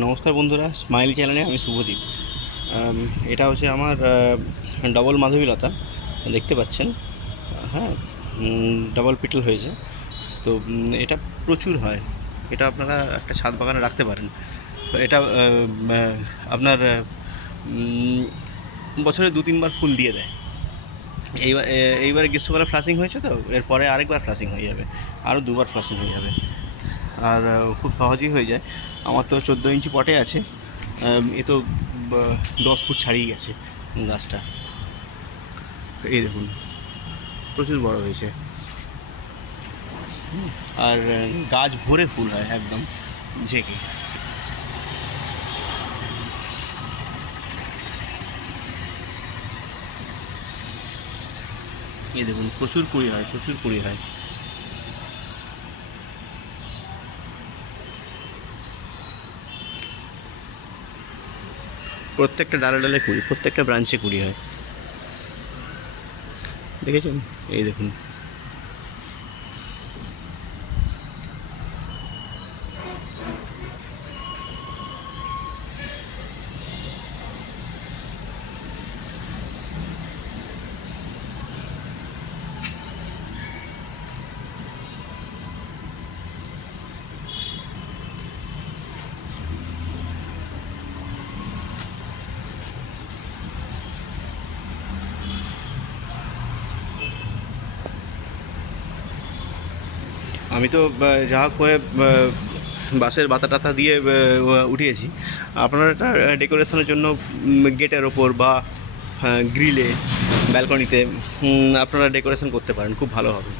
নমস্কার বন্ধুরা, স্মাইল চ্যানেলে আমি শুভদীপ। এটা হচ্ছে আমার ডবল মাধবীলতা, দেখতে পাচ্ছেন? হ্যাঁ ডবল পিটল হয়েছে। তো এটা প্রচুর হয়। এটা আপনারা একটা ছাদ বাগানে রাখতে পারেন। এটা আপনার বছরে দু তিনবার ফুল দিয়ে দেয়। এইবার এইবার গ্রীষ্মকালে ফ্লাসিং হয়েছে তো? এরপরে আরেকবার ফ্লাসিং হয়ে যাবে। আরও দুবার ফ্লাসিং হয়ে যাবে। আর খুব সহজেই হয়ে যায়। আমার তো চোদ্দ ইঞ্চি পটে আছে। এ তো দশ ফুট ছাড়িয়ে গেছে গাছটা। এই দেখুন, প্রচুর বড় হয়েছে। আর গাছ ভরে ফুল হয় একদম ঝেঁকে। এই দেখুন, প্রচুর কুড়ি হয়, প্রচুর কুড়ি হয়। প্রত্যেকটা ডালে ডালে কুড়ি প্রত্যেকটা ব্রাঞ্চে কুড়ি হয়। দেখেছেন? এই দেখুন। আমি তো যা আহ, বাসের বাতা টাতা দিয়ে উঠিয়েছি। আপনারা একটা ডেকোরেশনের জন্য গেটের ওপর বা গ্রিলে ব্যালকনিতে আপনারা ডেকোরেশন করতে পারেন খুব ভালো হবে।